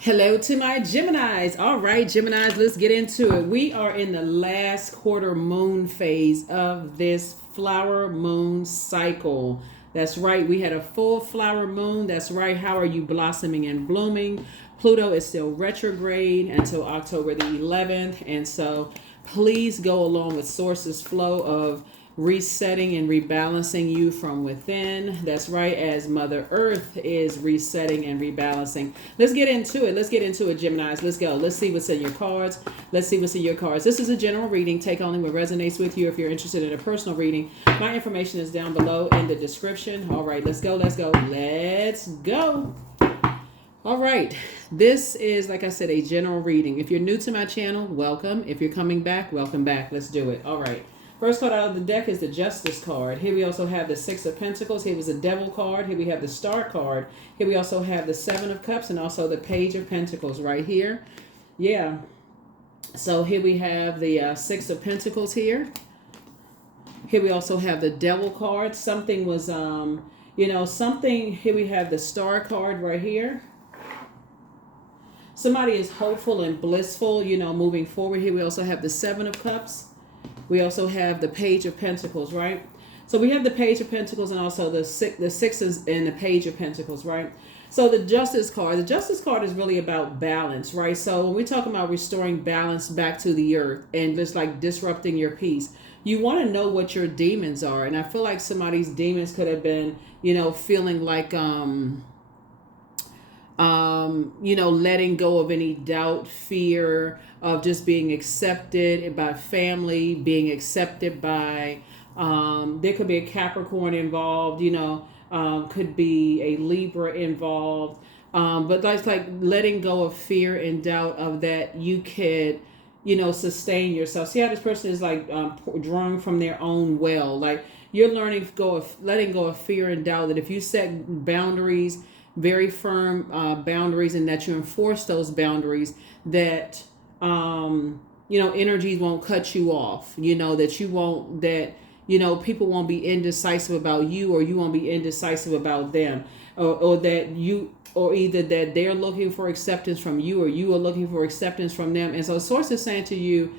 Hello to my Geminis. All right, Geminis, let's get into it. We are in the last quarter moon phase of this flower moon cycle. That's right, we had a full flower moon. That's right, how are you blossoming and blooming? Pluto is still retrograde until October the 11th. And so please go along with Source's flow of resetting and rebalancing you from within. That's right, as Mother Earth is resetting and rebalancing. Let's get into it. Let's get into it, Geminis. Let's go. Let's see what's in your cards. Let's see what's in your cards. This is a general reading. Take only what resonates with you. If you're interested in a personal reading, my information is down below in the description. All right, let's go. Let's go. Let's go. All right. This is, like I said, a general reading. If you're new to my channel, welcome. If you're coming back, welcome back. Let's do it. All right. First card out of the deck is the Justice card. Here we also have the Six of Pentacles. Here was the Devil card. Here we have the Star card. Here we also have the Seven of Cups and also the Page of Pentacles right here. Yeah. So here we have the Six of Pentacles here. Here we also have the Devil card. Something was, something. Here we have the Star card right here. Somebody is hopeful and blissful, moving forward. Here we also have the Seven of Cups. We also have the Page of Pentacles, right? So we have the Page of Pentacles and also the Sixes and the Page of Pentacles, right? So the Justice card is really about balance, right? So when we talk about restoring balance back to the earth and just like disrupting your peace, you want to know what your demons are. And I feel like somebody's demons could have been, feeling like, letting go of any doubt, fear of just being accepted by family, being accepted by, there could be a Capricorn involved, could be a Libra involved. But that's like letting go of fear and doubt of that you could, sustain yourself. See how this person is like drawing from their own well. Like you're letting go of fear and doubt that if you set boundaries, very firm boundaries, and that you enforce those boundaries, that energies won't cut you off, people won't be indecisive about you, or you won't be indecisive about them, or either that they're looking for acceptance from you, or you are looking for acceptance from them. And so Source is saying to you,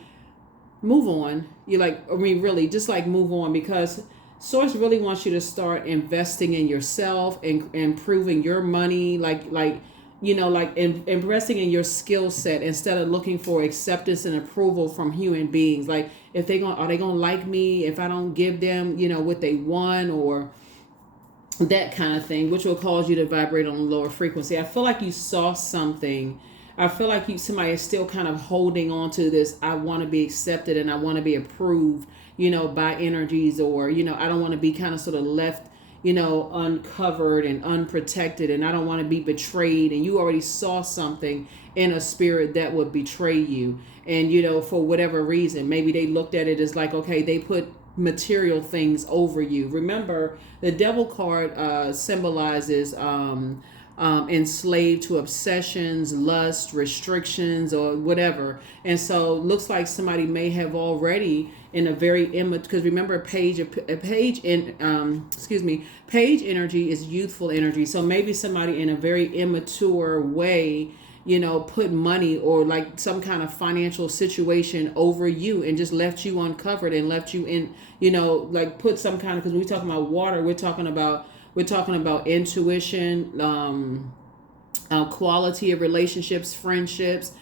move on. Really just like move on, because Source really wants you to start investing in yourself and improving your money, investing in your skill set instead of looking for acceptance and approval from human beings. Like are they gonna like me if I don't give them, what they want, or that kind of thing, which will cause you to vibrate on a lower frequency. I feel like you saw something. I feel like somebody is still kind of holding on to this. I want to be accepted and I want to be approved, by energies, or, I don't want to be kind of sort of left, uncovered and unprotected, and I don't want to be betrayed. And you already saw something in a spirit that would betray you. And, for whatever reason, maybe they looked at it as like, okay, they put material things over you. Remember, the Devil card symbolizes enslaved to obsessions, lust, restrictions, or whatever. And so looks like somebody may have already in a very because remember, page energy is youthful energy. So maybe somebody in a very immature way, put money or like some kind of financial situation over you and just left you uncovered and left you in, put some kind of, because we're talking about water, we're talking about intuition, quality of relationships, friendships,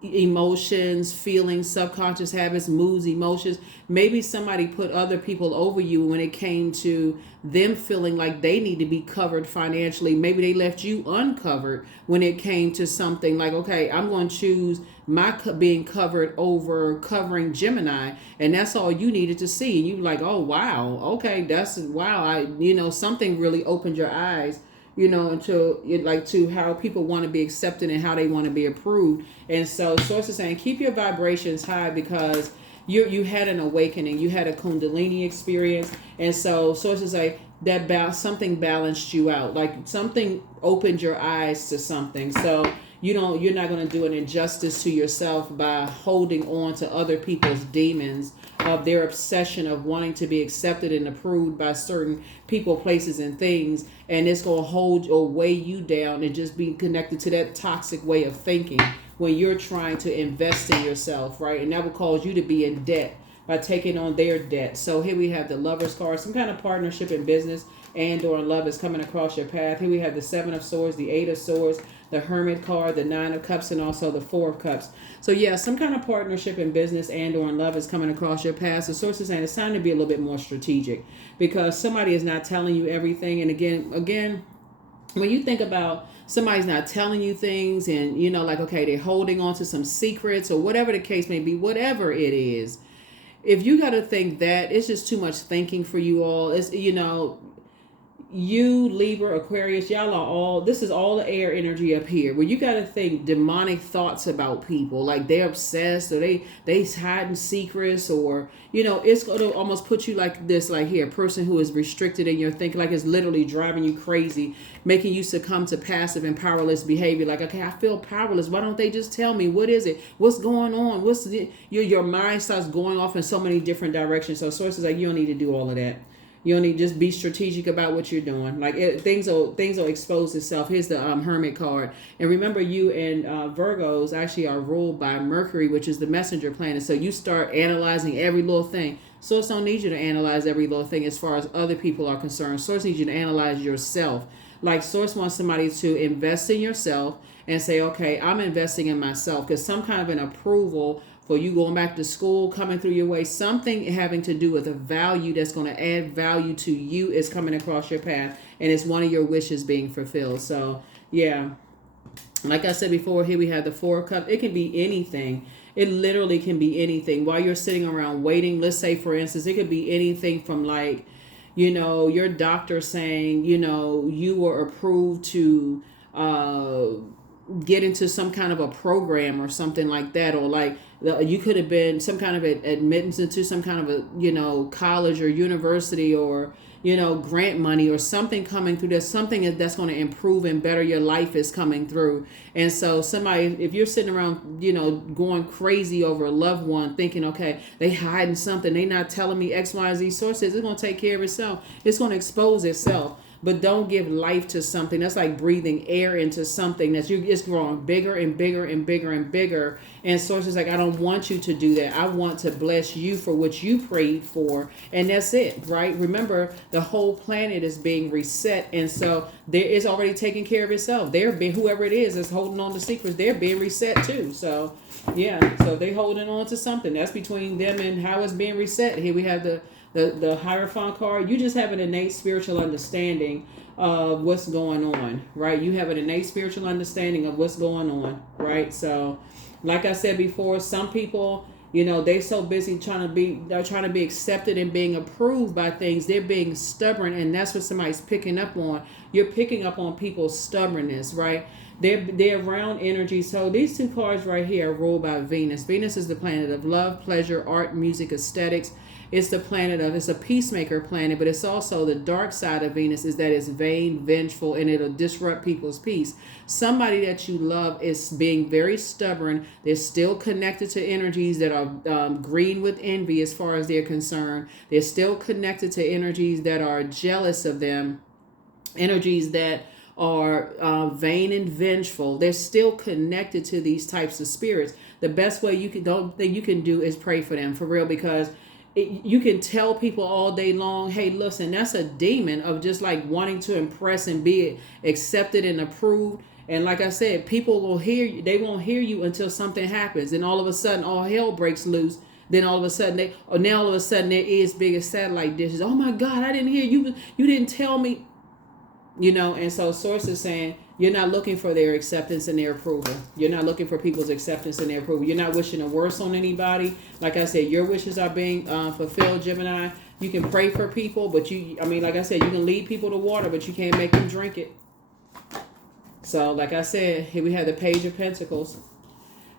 emotions, feelings, subconscious habits, moods, emotions. Maybe somebody put other people over you when it came to them feeling like they need to be covered financially. Maybe they left you uncovered when it came to something like, okay, I'm going to choose my being covered over covering Gemini, and that's all you needed to see. And you like, oh wow, okay, something really opened your eyes, to how people want to be accepted and how they want to be approved. And so Source is saying, keep your vibrations high, because you had an awakening, you had a Kundalini experience. And so Source is like, something balanced you out, like something opened your eyes to something. So you're not going to do an injustice to yourself by holding on to other people's demons of their obsession of wanting to be accepted and approved by certain people, places, and things, and it's going to hold or weigh you down and just be connected to that toxic way of thinking when you're trying to invest in yourself, right? And that will cause you to be in debt by taking on their debt. So here we have the Lover's card, some kind of partnership in business and or in love is coming across your path. Here we have the Seven of Swords, the Eight of Swords, the Hermit card, the Nine of Cups, and also the Four of Cups. So yeah, some kind of partnership in business and or in love is coming across your path. The source is saying it's time to be a little bit more strategic because somebody is not telling you everything. And again, when you think about somebody's not telling you things and like, okay, they're holding on to some secrets or whatever the case may be, whatever it is, if you got to think that, it's just too much thinking for you all. It's, you, Libra, Aquarius, y'all are all, this is all the air energy up here where you got to think demonic thoughts about people, like they're obsessed or they hiding secrets, or it's going to almost put you like this, like here, a person who is restricted in your thinking, like it's literally driving you crazy, making you succumb to passive and powerless behavior. Like, okay, I feel powerless, why don't they just tell me? What is it? What's going on? Your mind starts going off in so many different directions. So sources like, you don't need to do all of that. You only just be strategic about what you're doing. Like things will expose itself. Here's the Hermit card. And remember, you and Virgos actually are ruled by Mercury, which is the messenger planet. So you start analyzing every little thing. Source don't need you to analyze every little thing as far as other people are concerned. Source needs you to analyze yourself. Like Source wants somebody to invest in yourself and say, okay, I'm investing in myself, because some kind of an approval for you going back to school, coming through your way, something having to do with a value that's going to add value to you is coming across your path, and it's one of your wishes being fulfilled. So yeah, like I said before, here we have the Four of Cups. It can be anything. It literally can be anything. While you're sitting around waiting, let's say for instance, it could be anything from like, your doctor saying, you were approved to get into some kind of a program or something like that, or like you could have been some kind of admittance into some kind of a college or university, or grant money or something coming through. There's something that's going to improve and better your life is coming through. And so somebody, if you're sitting around going crazy over a loved one, thinking, okay, they hiding something, they not telling me X, Y, Z sources, it's going to take care of itself. It's going to expose itself. But don't give life to something. That's like breathing air into something it's growing bigger and bigger and bigger and bigger. And sources like, I don't want you to do that. I want to bless you for what you prayed for. And that's it, right? Remember, the whole planet is being reset. And so there is already taking care of itself. Whoever it is that's holding on to secrets, they're being reset too. So yeah, so they holding on to something. That's between them and how it's being reset. Here we have the Hierophant card. You just have an innate spiritual understanding of what's going on, right? You have an innate spiritual understanding of what's going on, right? So like I said before, some people, they so busy trying to be accepted and being approved by things, they're being stubborn, and that's what somebody's picking up on. You're picking up on people's stubbornness, right? They're around energy. So these two cards right here are ruled by Venus. Venus is the planet of love, pleasure, art, music, aesthetics. It's a peacemaker planet, but it's also the dark side of Venus is that it's vain, vengeful, and it'll disrupt people's peace. Somebody that you love is being very stubborn. They're still connected to energies that are green with envy as far as they're concerned. They're still connected to energies that are jealous of them, energies that are vain and vengeful. They're still connected to these types of spirits. The best way you can do is pray for them, for real, because you can tell people all day long, hey, listen, that's a demon of just like wanting to impress and be accepted and approved. And like I said, people will hear you. They won't hear you until something happens. And all of a sudden, all hell breaks loose. Then all of a sudden, their ears big as satellite dishes. Oh my God, I didn't hear you. You didn't tell me. And so Source is saying, you're not looking for their acceptance and their approval. You're not looking for people's acceptance and their approval. You're not wishing the worst on anybody. Like I said, your wishes are being fulfilled, Gemini. You can pray for people, but like I said, you can lead people to water, but you can't make them drink it. So like I said, here we have the Page of Pentacles.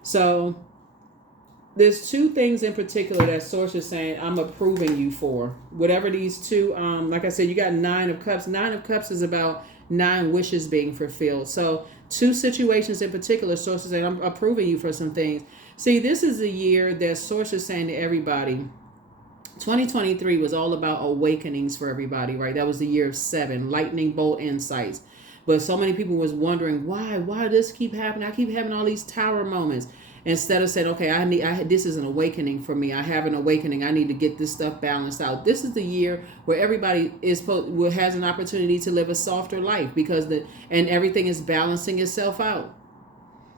So there's two things in particular that Source is saying I'm approving you for. Whatever these two, like I said, you got 9 of Cups. 9 of Cups is about 9 wishes being fulfilled. So two situations in particular, Source is saying I'm approving you for some things. See, this is a year that Source is saying to everybody, 2023 was all about awakenings for everybody, right? That was the year of 7, lightning bolt insights. But so many people was wondering why does this keep happening? I keep having all these tower moments. Instead of saying, okay, this is an awakening for me. I have an awakening. I need to get this stuff balanced out. This is the year where everybody has an opportunity to live a softer life because everything is balancing itself out.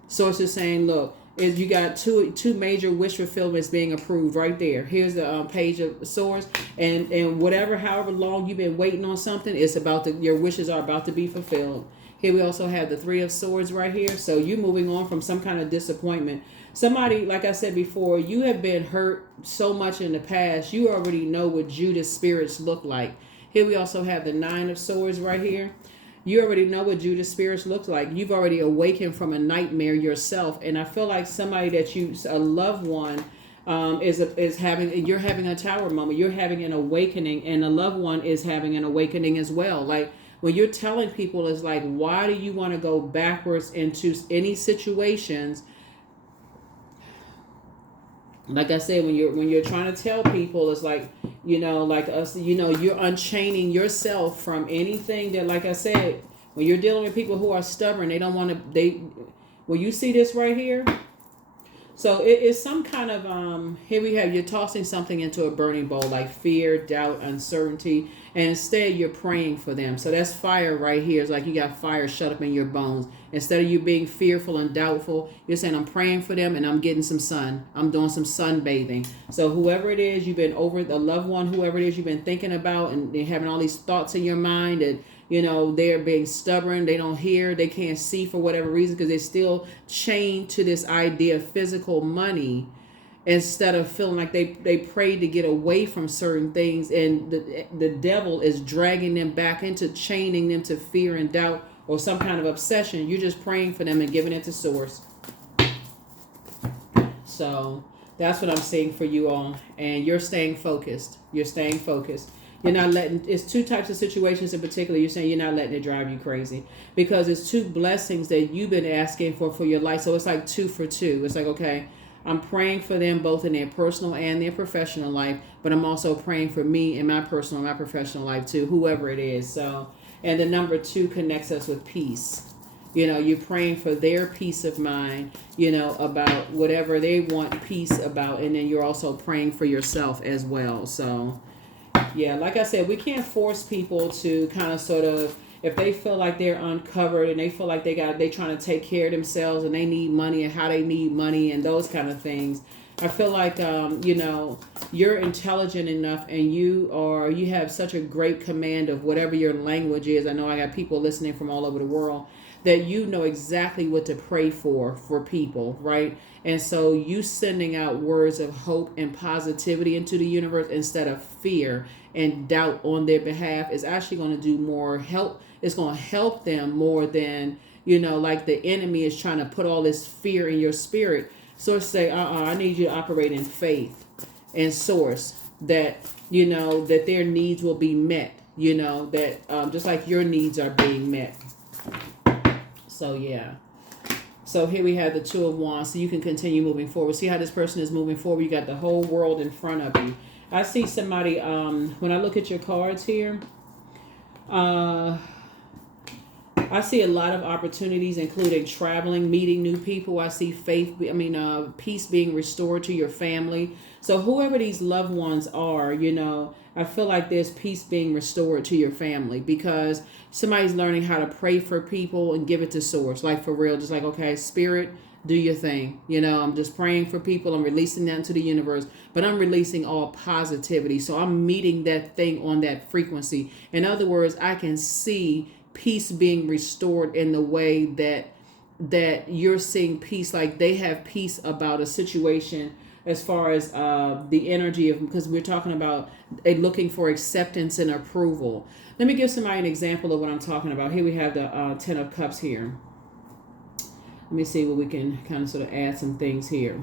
Source is saying, look, is you got two major wish fulfillments being approved right there. Here's the page of Swords, and however long you've been waiting on something, it's your wishes are about to be fulfilled. Here we also have the 3 of Swords right here. So you moving on from some kind of disappointment. Somebody, like I said before, you have been hurt so much in the past. You already know what Judas spirits look like. Here we also have the 9 of Swords right here. You already know what Judas spirits looks like. You've already awakened from a nightmare yourself. And I feel like somebody that a loved one, you're having a tower moment. You're having an awakening, and a loved one is having an awakening as well. Like, when you're telling people, it's like, why do you want to go backwards into any situations? Like I said, when you're trying to tell people, it's like, like us, you're unchaining yourself from anything that, like I said, when you're dealing with people who are stubborn, they don't want to, well, you see this right here? So it is some kind of, here we have, you're tossing something into a burning bowl, like fear, doubt, uncertainty, and instead you're praying for them. So that's fire right here. It's like you got fire shut up in your bones. Instead of you being fearful and doubtful, you're saying, I'm praying for them and I'm getting some sun. I'm doing some sunbathing. So whoever it is, you've been over the loved one, whoever it is you've been thinking about, and they're having all these thoughts in your mind, and they're being stubborn. They don't hear. They can't see for whatever reason because they're still chained to this idea of physical money instead of feeling like they prayed to get away from certain things. And the devil is dragging them back into chaining them to fear and doubt or some kind of obsession. You're just praying for them and giving it to Source. So that's what I'm saying for you all. And you're staying focused. You're staying focused. You're not letting, it's 2 types of situations in particular. You're saying you're not letting it drive you crazy because it's 2 blessings that you've been asking for your life. So it's like 2 for 2. It's like, okay, I'm praying for them both in their personal and their professional life, but I'm also praying for me in my personal and my professional life too, whoever it is. So, and the number 2 connects us with peace. You're praying for their peace of mind, about whatever they want peace about. And then you're also praying for yourself as well. So, yeah, like I said, we can't force people to kind of sort of, if they feel like they're uncovered and they feel like they trying to take care of themselves and they need money and how they need money and those kind of things. I feel like, you're intelligent enough and you have such a great command of whatever your language is. I know I got people listening from all over the world that you know exactly what to pray for people, right? And so you sending out words of hope and positivity into the universe instead of fear and doubt on their behalf is actually going to do more help. It's going to help them more than, like the enemy is trying to put all this fear in your spirit. So say, I need you to operate in faith and Source that, that their needs will be met, that just like your needs are being met. So, yeah. So here we have the 2 of Wands. So you can continue moving forward. See how this person is moving forward? You got the whole world in front of you. I see somebody, when I look at your cards here, I see a lot of opportunities, including traveling, meeting new people. I see peace being restored to your family. So whoever these loved ones are, I feel like there's peace being restored to your family because somebody's learning how to pray for people and give it to Source. Like for real, just like, okay, Spirit, do your thing. I'm just praying for people. I'm releasing that into the universe, but I'm releasing all positivity. So I'm meeting that thing on that frequency. In other words, I can see peace being restored in the way that you're seeing peace, like they have peace about a situation as far as the energy of, because we're talking about looking for acceptance and approval. Let me give somebody an example of what I'm talking about. Here we have the 10 of Cups here. Let me see what we can kind of sort of add some things here.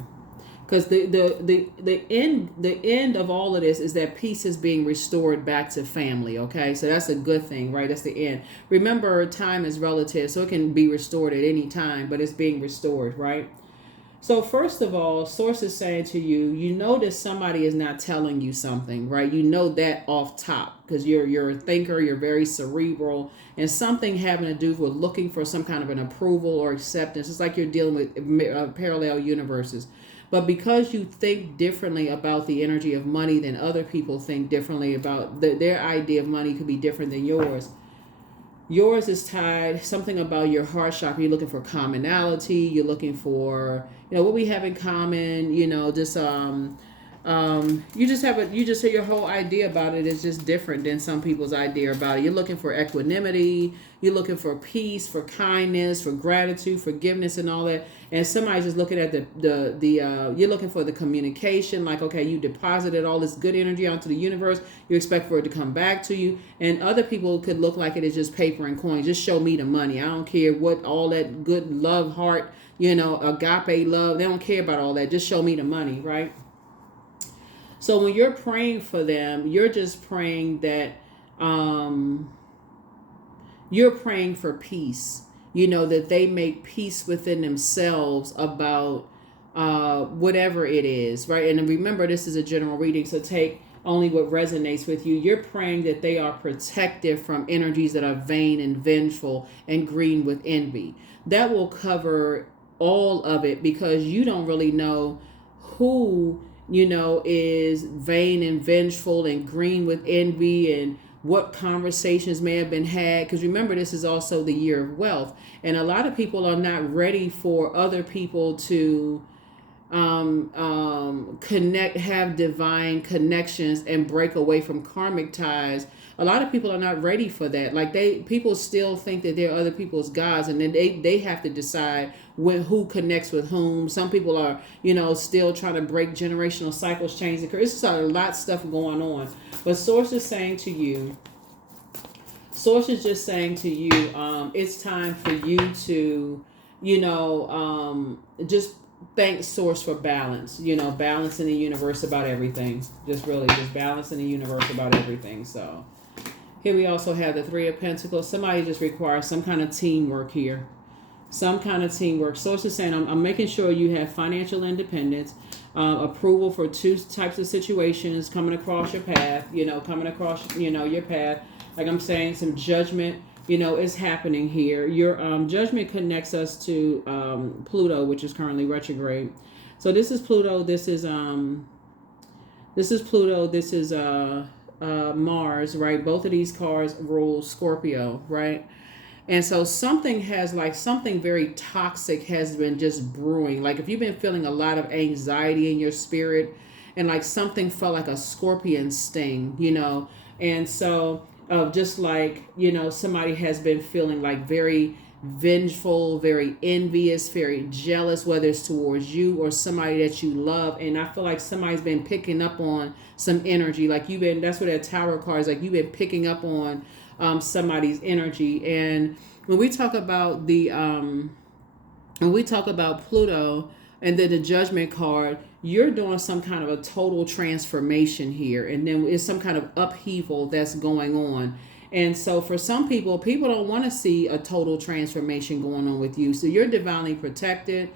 Because the end of all of this is that peace is being restored back to family. Okay, so that's a good thing, right? That's the end. Remember, time is relative, so it can be restored at any time, but it's being restored, right? So first of all, source is saying to you, you know that somebody is not telling you something, right? You know that off top because you're a thinker, you're very cerebral, and something having to do with looking for some kind of an approval or acceptance. It's like you're dealing with parallel universes. But because you think differently about the energy of money than other people think differently about their idea of money could be different than yours. Yours is tied something about your heart chakra. You're looking for commonality. You're looking for, what we have in common. You just have your whole idea about it is just different than some people's idea about it. You're looking for equanimity. You're looking for peace, for kindness, for gratitude, forgiveness, and all that. And somebody's just looking at you're looking for the communication, like, okay, you deposited all this good energy onto the universe. You expect for it to come back to you. And other people could look like it is just paper and coins. Just show me the money. I don't care what all that good love, heart, agape love. They don't care about all that. Just show me the money, right? So when you're praying for them, you're just praying that you're praying for peace. That they make peace within themselves about whatever it is, right? And remember, this is a general reading, so take only what resonates with you. You're praying that they are protected from energies that are vain and vengeful and green with envy. That will cover all of it because you don't really know who is vain and vengeful and green with envy and what conversations may have been had. Because remember, this is also the year of wealth. And a lot of people are not ready for other people to connect, have divine connections and break away from karmic ties. A lot of people are not ready for that. Like people still think that they're other people's gods, and then they have to decide who connects with whom. Some people are, still trying to break generational cycles, change the curse. It's just a lot of stuff going on. But Source is saying to you, it's time for you to, just thank Source for balance. Balance in the universe about everything. Just balance in the universe about everything. So here we also have the Three of Pentacles. Somebody just requires some kind of teamwork here. Some kind of teamwork. Source is saying, I'm making sure you have financial independence, approval for two types of situations coming across your path, your path. Like I'm saying, some judgment, is happening here. Your judgment connects us to Pluto, which is currently retrograde. So this is Pluto. This is Pluto. This is Mars, right? Both of these cards rule Scorpio, right? And so something very toxic has been just brewing. Like if you've been feeling a lot of anxiety in your spirit and like something felt like a scorpion sting, and so just like, somebody has been feeling like very vengeful, very envious, very jealous, whether it's towards you or somebody that you love. And I feel like somebody's been picking up on some energy. Like that's what that Tower card is, like you've been picking up on somebody's energy. And when we talk about Pluto and then the Judgment card, you're doing some kind of a total transformation here, and then it's some kind of upheaval that's going on. And so for some people don't want to see a total transformation going on with you. So you're divinely protected.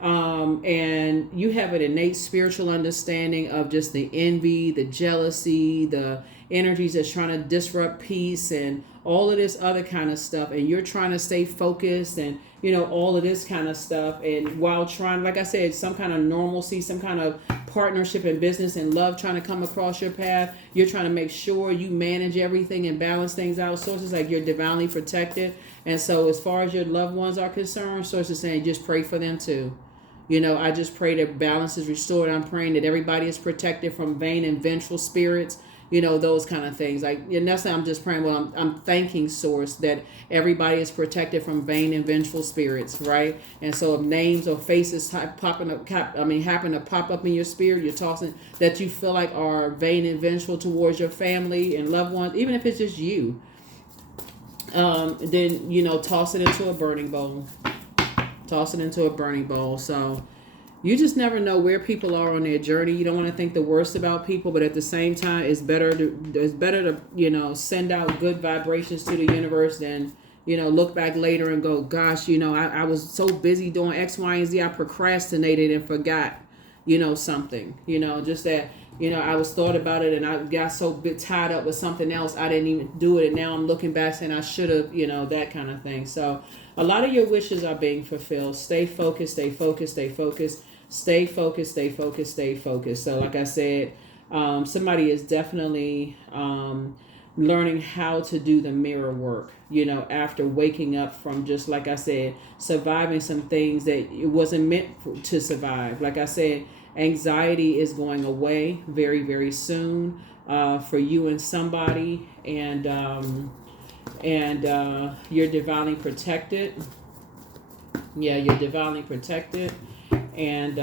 And you have an innate spiritual understanding of just the envy, the jealousy, the energies that's trying to disrupt peace and all of this other kind of stuff. And you're trying to stay focused and, all of this kind of stuff. And while trying, like I said, some kind of normalcy, some kind of partnership in business and love trying to come across your path, you're trying to make sure you manage everything and balance things out. Sources like you're divinely protected. And so as far as your loved ones are concerned, Sources saying just pray for them too. I just pray that balance is restored. I'm praying that everybody is protected from vain and vengeful spirits, those kind of things. Like, and that's not, I'm just praying, well, I'm thanking Source that everybody is protected from vain and vengeful spirits, right? And so if names or faces happen to pop up in your spirit, you're tossing, that you feel like are vain and vengeful towards your family and loved ones, even if it's just you, then, toss it into a burning bowl. Toss it into a burning bowl. So, You just never know where people are on their journey. You don't want to think the worst about people, but at the same time, it's better to send out good vibrations to the universe than look back later and go, gosh, I was so busy doing X, Y, and Z, I procrastinated and forgot something. Just that I was thought about it and I got so bit tied up with something else I didn't even do it, and now I'm looking back saying I should have, that kind of thing. So a lot of your wishes are being fulfilled. Stay focused, stay focused, stay focused. Stay focused, stay focused, stay focused. So, like I said, somebody is definitely learning how to do the mirror work, after waking up from, just like I said, surviving some things that it wasn't meant to survive. Like I said, anxiety is going away very, very soon for you and somebody, and you're divinely protected. Yeah, you're divinely protected. And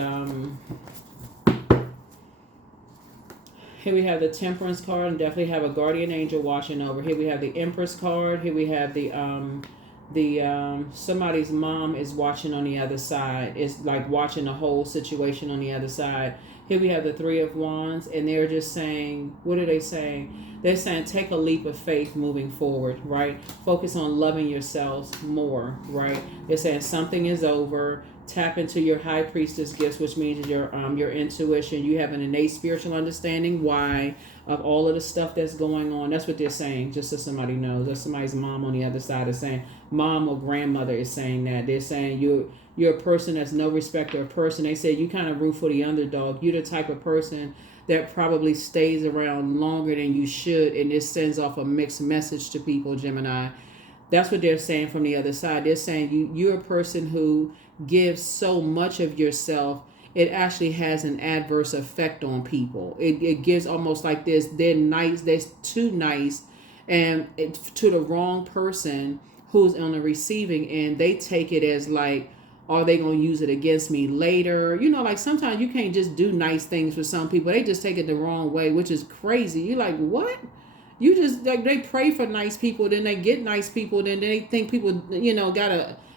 here we have the Temperance card, and definitely have a guardian angel watching over. Here we have the Empress card. Here we have the somebody's mom is watching on the other side. It's like watching the whole situation on the other side. Here we have the Three of Wands, and they're just saying, what are they saying? They're saying take a leap of faith moving forward, right? Focus on loving yourselves more, right? They're saying something is over. Tap into your high priestess gifts, which means your intuition. You have an innate spiritual understanding why of all of the stuff that's going on. That's what they're saying, just so somebody knows. That's somebody's mom on the other side is saying. Mom or grandmother is saying that. They're saying you're a person that's no respecter of person. They say you kind of root for the underdog. You're the type of person that probably stays around longer than you should, and this sends off a mixed message to people, Gemini. That's what they're saying from the other side. They're saying you're a person who gives so much of yourself, it actually has an adverse effect on people. It gives almost like this, they're nice, they're too nice, and to the wrong person who's on the receiving end, they take it as like, are they going to use it against me later? Like sometimes you can't just do nice things for some people. They just take it the wrong way, which is crazy. You're like, what? You just like, they pray for nice people, then they get nice people, then they think people,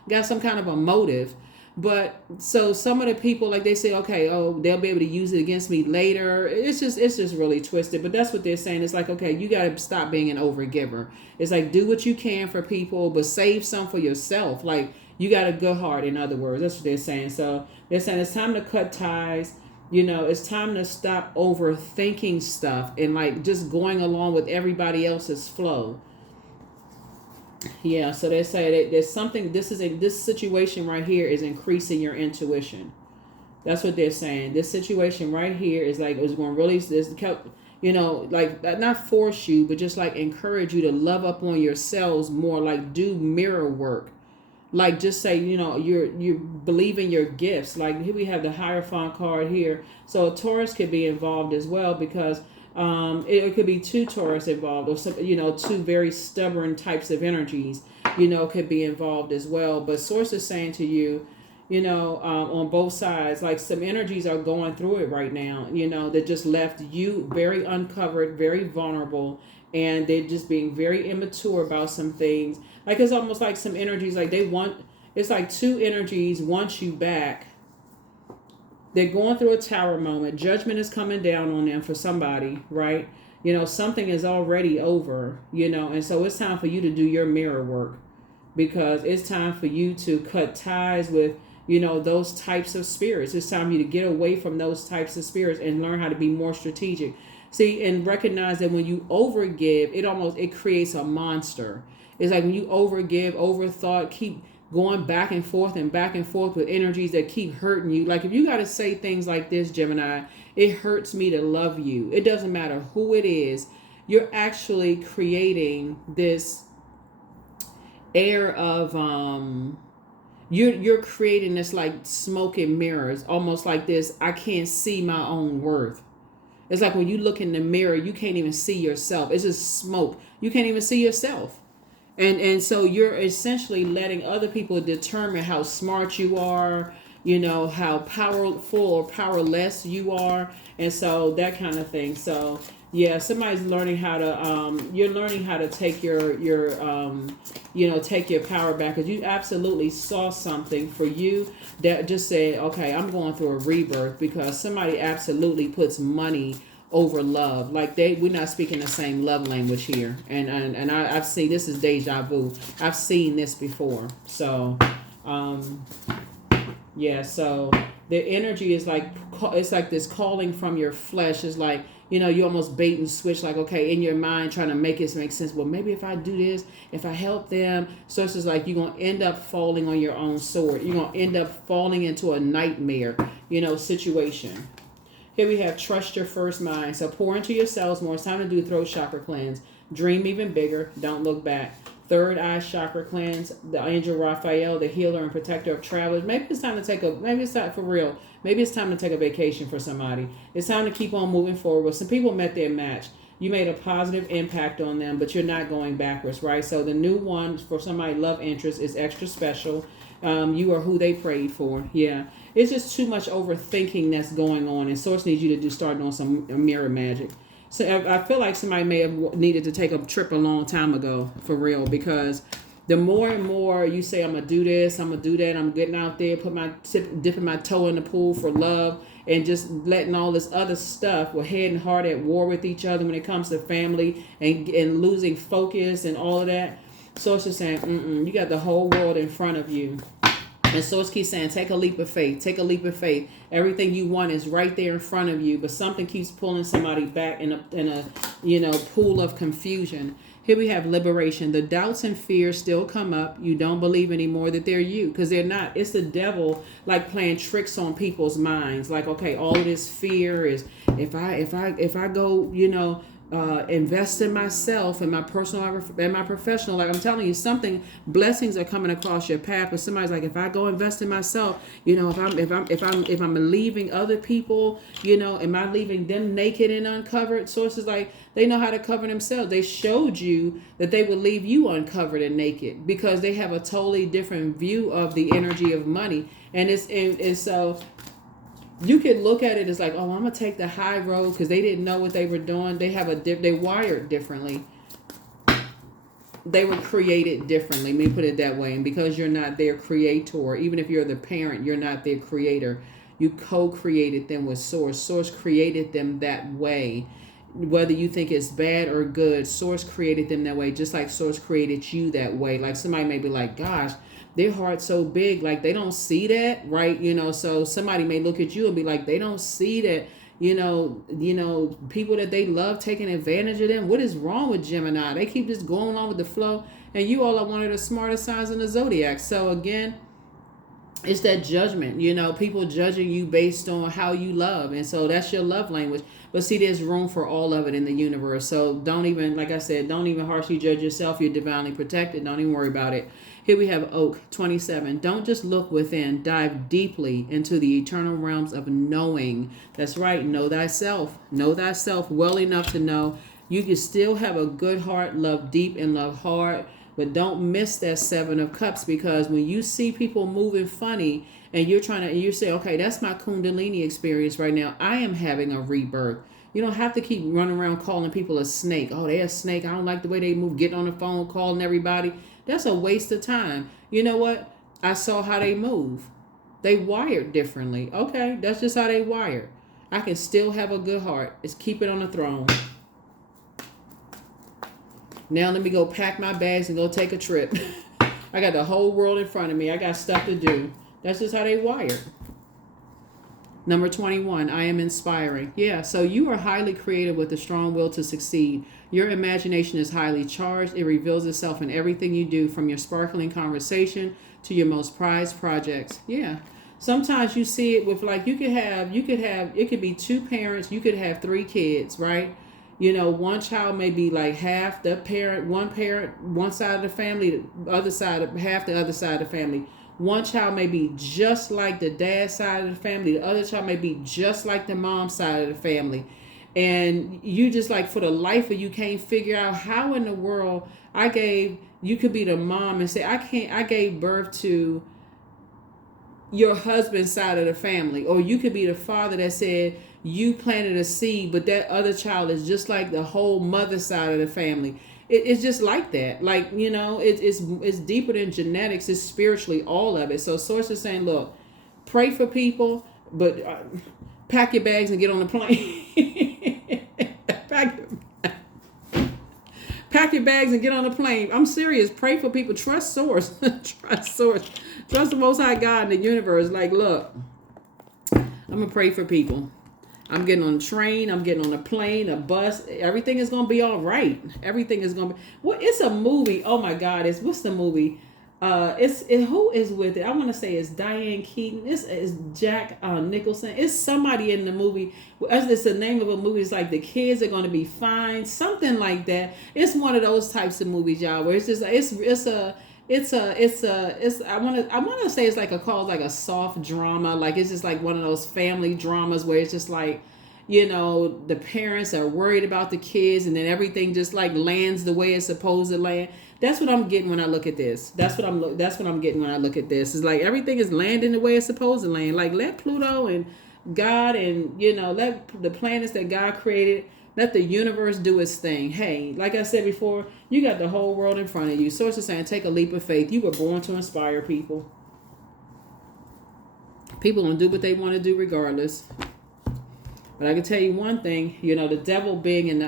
got some kind of a motive. But so some of the people, like they say, okay, they'll be able to use it against me later. It's just really twisted. But that's what they're saying. It's like, okay, you got to stop being an overgiver. It's like, do what you can for people, but save some for yourself. Like, you got a good heart, in other words. That's what they're saying. So they're saying it's time to cut ties. It's time to stop overthinking stuff and like just going along with everybody else's flow. Yeah, so they say that there's something. This situation right here is increasing your intuition. That's what they're saying. This situation right here is like it's going to really like not force you, but just like encourage you to love up on yourselves more. Like do mirror work. Like just say you believe in your gifts. Like here we have the Hierophant card here. So a Taurus could be involved as well because. It could be two Taurus involved, or some, two very stubborn types of energies, could be involved as well. But Source is saying to you, on both sides, like some energies are going through it right now, that just left you very uncovered, very vulnerable, and they're just being very immature about some things. Like it's almost like some energies, like it's like two energies want you back. They're going through a tower moment. Judgment is coming down on them for somebody, right? Something is already over, and so it's time for you to do your mirror work because it's time for you to cut ties with, those types of spirits. It's time for you to get away from those types of spirits and learn how to be more strategic. See, and recognize that when you overgive, it creates a monster. It's like when you overgive, overthought, keep going back and forth with energies that keep hurting you. Like if you got to say things like this, Gemini, it hurts me to love you. It doesn't matter who it is. You're actually creating this air of you're creating this like smoke and mirrors, almost like this. I can't see my own worth. It's like when you look in the mirror, you can't even see yourself. It's just smoke. You can't even see yourself. And so you're essentially letting other people determine how smart you are, how powerful or powerless you are. And so that kind of thing. So Yeah, somebody's learning how to you're learning how to take your take your power back, because you absolutely saw something for you that just said, okay, I'm going through a rebirth, because somebody absolutely puts money over love. Like we're not speaking the same love language here. I've seen, this is deja vu. I've seen this before. So um yeah, so the energy is like, it's like this calling from your flesh. Is like, you almost bait and switch, like, okay, in your mind trying to make it make sense. Well, maybe if I do this, if I help them. So it's just like you're going to end up falling on your own sword. You're going to end up falling into a nightmare, situation. Here we have trust your first mind. So pour into yourselves more. It's time to do throat chakra cleanse. Dream even bigger. Don't look back. Third eye chakra cleanse. The angel Raphael, the healer and protector of travelers. Maybe it's time to maybe it's time for real. Maybe it's time to take a vacation for somebody. It's time to keep on moving forward. Some people met their match. You made a positive impact on them, but you're not going backwards, right? So the new one for somebody love interest is extra special. You are who they prayed for. Yeah. It's just too much overthinking that's going on, and Source needs you to start doing some mirror magic. So I feel like somebody may have needed to take a trip a long time ago, for real, because the more and more you say, I'm gonna do this, I'm gonna do that, I'm getting out there, dipping my toe in the pool for love, and just letting all this other stuff, we're head and heart at war with each other when it comes to family, and losing focus and all of that. So it's just saying, you got the whole world in front of you. And so it keeps saying, take a leap of faith, take a leap of faith. Everything you want is right there in front of you, but something keeps pulling somebody back in a pool of confusion. Here we have liberation. The doubts and fears still come up. You don't believe anymore that they're you, because they're not. It's the devil, like, playing tricks on people's minds. Like, okay, all of this fear is, if I go, invest in myself and my personal and my professional. Like, I'm telling you, blessings are coming across your path. But somebody's like, if I go invest in myself, if I'm leaving other people, am I leaving them naked and uncovered? Sources like, they know how to cover themselves. They showed you that they would leave you uncovered and naked, because they have a totally different view of the energy of money. And so you could look at it as like, oh, I'm gonna take the high road, because they didn't know what they were doing. They wired differently. They were created differently. Let me put it that way. And because you're not their creator, even if you're the parent, you're not their creator. You co-created them with Source. Source created them that way. Whether you think it's bad or good, Source created them that way, just like Source created you that way. Like, somebody may be like, gosh, their heart's so big, like they don't see that, right? So somebody may look at you and be like, they don't see that, people that they love taking advantage of them. What is wrong with Gemini? They keep just going on with the flow, and you all are one of the smartest signs in the zodiac. So again, it's that judgment, people judging you based on how you love. And so that's your love language. But see, there's room for all of it in the universe. So don't even, like I said, don't even harshly judge yourself. You're divinely protected. Don't even worry about it. Here we have Oak 27. Don't just look within. Dive deeply into the eternal realms of knowing. That's right. Know thyself. Know thyself well enough to know you can still have a good heart, love deep and love hard. But don't miss that 7 of Cups, because when you see people moving funny and you say, okay, that's my Kundalini experience right now. I am having a rebirth. You don't have to keep running around calling people a snake. Oh, they're a snake. I don't like the way they move. Getting on the phone, calling everybody. That's a waste of time. You know what? I saw how they move. They wired differently. Okay, that's just how they wired. I can still have a good heart. It's keep it on the throne. Now let me go pack my bags and go take a trip. I got the whole world in front of me. I got stuff to do. That's just how they wired. Number 21, I am inspiring. Yeah, so you are highly creative with a strong will to succeed. Your imagination is highly charged. It reveals itself in everything you do, from your sparkling conversation to your most prized projects. Yeah. Sometimes you see it with, like, it could be 2 parents, you could have 3 kids, right? One child may be like half the parent, one side of the family, the other side, half the other side of the family. One child may be just like the dad side of the family. The other child may be just like the mom side of the family. And you just, like, for the life of you can't figure out how in the world you could be the mom and say, I gave birth to your husband's side of the family, or you could be the father that said you planted a seed, but that other child is just like the whole mother side of the family. It's just like that. Like, it's deeper than genetics. It's spiritually all of it. So source is saying, look, pray for people, but pack your bags and get on the plane. Pack your bags and get on the plane. I'm serious. Pray for people. Trust source. Trust source. Trust the Most High God in the universe. Like, look, I'm going to pray for people. I'm getting on a train. I'm getting on a plane, a bus. Everything is going to be all right. Everything is going to be. Well, it's a movie. Oh, my God. What's the movie? Who is with it? I want to say it's Diane Keaton. It's Jack Nicholson. It's somebody in the movie. It's the name of a movie. It's like the kids are going to be fine. Something like that. It's one of those types of movies, y'all, where it's just, I want to say it's like called like a soft drama. Like it's just like one of those family dramas where it's just like, the parents are worried about the kids and then everything just like lands the way it's supposed to land. That's what I'm getting when I look at this. That's what I'm getting when I look at this. It's like everything is landing the way it's supposed to land. Like let Pluto and God and let the planets that God created, let the universe do its thing. Hey, like I said before, you got the whole world in front of you. Source is saying, take a leap of faith. You were born to inspire people. People gonna do what they want to do regardless. But I can tell you one thing, the devil being in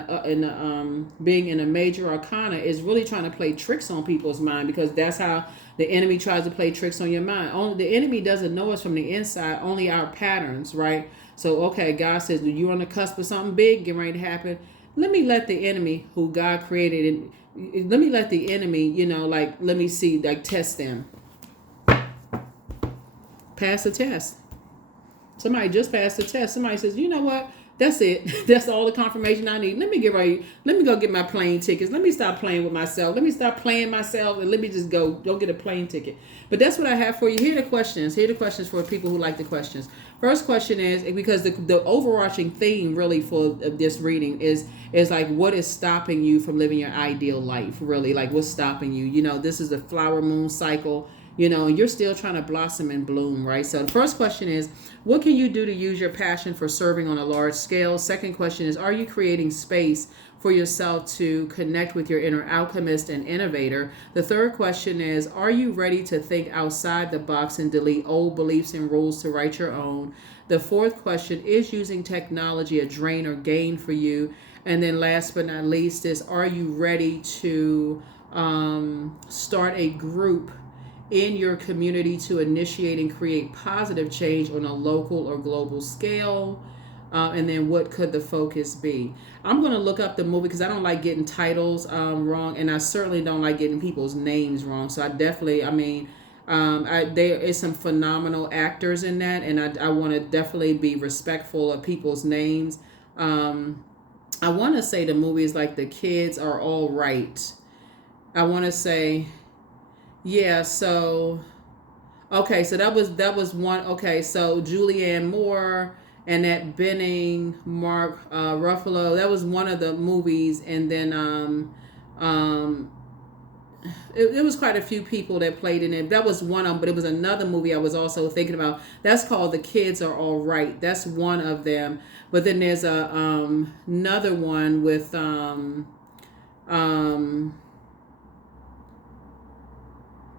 a major arcana is really trying to play tricks on people's mind, because that's how the enemy tries to play tricks on your mind. The enemy doesn't know us from the inside, only our patterns, right? So, okay, God says, you're on the cusp of something big getting ready to happen. Let me let the enemy who God created, and let me let the enemy, let me see, test them. Pass the test. Somebody just passed the test. Somebody says, you know what? That's it. That's all the confirmation I need. Let me get ready. Let me go get my plane tickets. Let me stop playing with myself. Let me stop playing myself and let me just go get a plane ticket. But that's what I have for you. Here are the questions. Here are the questions for people who like the questions. First question is, because the overarching theme really for this reading is like, what is stopping you from living your ideal life? Really, like what's stopping you? This is the flower moon cycle. You're still trying to blossom and bloom, right? So the first question is, what can you do to use your passion for serving on a large scale? Second question is, are you creating space for yourself to connect with your inner alchemist and innovator? The third question is, are you ready to think outside the box and delete old beliefs and rules to write your own? The fourth question is, using technology a drain or gain for you? And then last but not least is, are you ready to start a group in your community to initiate and create positive change on a local or global scale? And then what could the focus be? I'm going to look up the movie because I don't like getting titles wrong, and I certainly don't like getting people's names wrong. So I definitely, there is some phenomenal actors in that, and I want to definitely be respectful of people's names. I want to say the movie is like The Kids Are All Right. I want to say... Yeah, so okay, so that was one. Okay, so Julianne Moore and that Benning, Mark Ruffalo, that was one of the movies, and then it was quite a few people that played in it. That was one of them, but it was another movie I was also thinking about. That's called The Kids Are All Right. That's one of them. But then there's another one with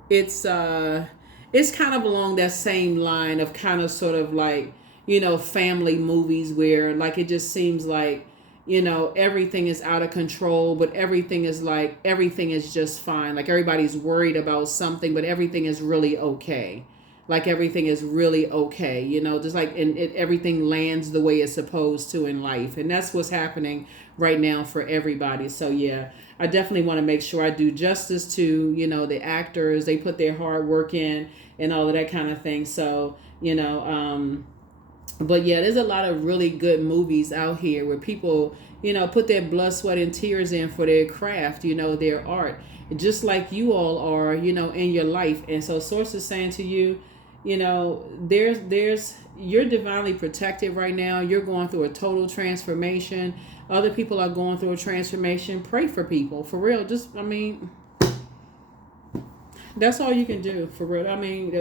it's kind of along that same line of kind of sort of like, family movies where like it just seems like, everything is out of control, but everything is just fine. Like everybody's worried about something, but everything is really okay. Like everything is really okay, just like everything lands the way it's supposed to in life. And that's what's happening right now for everybody. So yeah, I definitely want to make sure I do justice to, the actors. They put their hard work in and all of that kind of thing. So, but yeah, there's a lot of really good movies out here where people, put their blood, sweat, and tears in for their craft, their art, just like you all are, in your life. And so Source is saying to you, you're divinely protected right now. You're going through a total transformation. Other people are going through a transformation. Pray for people, for real. That's all you can do for real. I mean,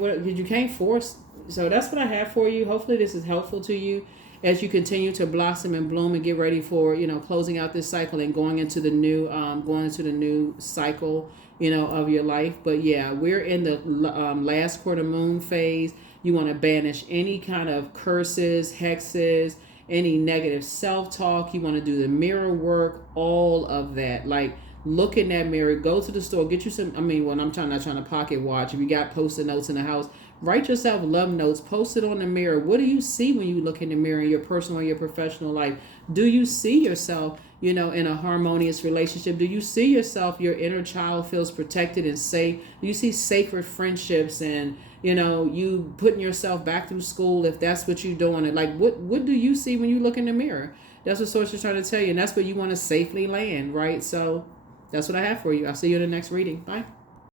what you can't force. So that's what I have for you. Hopefully, this is helpful to you as you continue to blossom and bloom and get ready for closing out this cycle and going into the new cycle of your life. But yeah, we're in the last quarter moon phase. You want to banish any kind of curses, hexes, any negative self-talk. You want to do the mirror work, all of that. Like, look in that mirror, go to the store, get you some. I mean, when I'm not trying to pocket watch, if you got post-it notes in the house, write yourself love notes, post it on the mirror. What do you see when you look in the mirror in your personal or your professional life? Do you see yourself, in a harmonious relationship? Do you see yourself, your inner child feels protected and safe? Do you see sacred friendships and, you putting yourself back through school if that's what you're doing? And like, what do you see when you look in the mirror? That's what Source is trying to tell you. And that's where you want to safely land, right? So that's what I have for you. I'll see you in the next reading. Bye.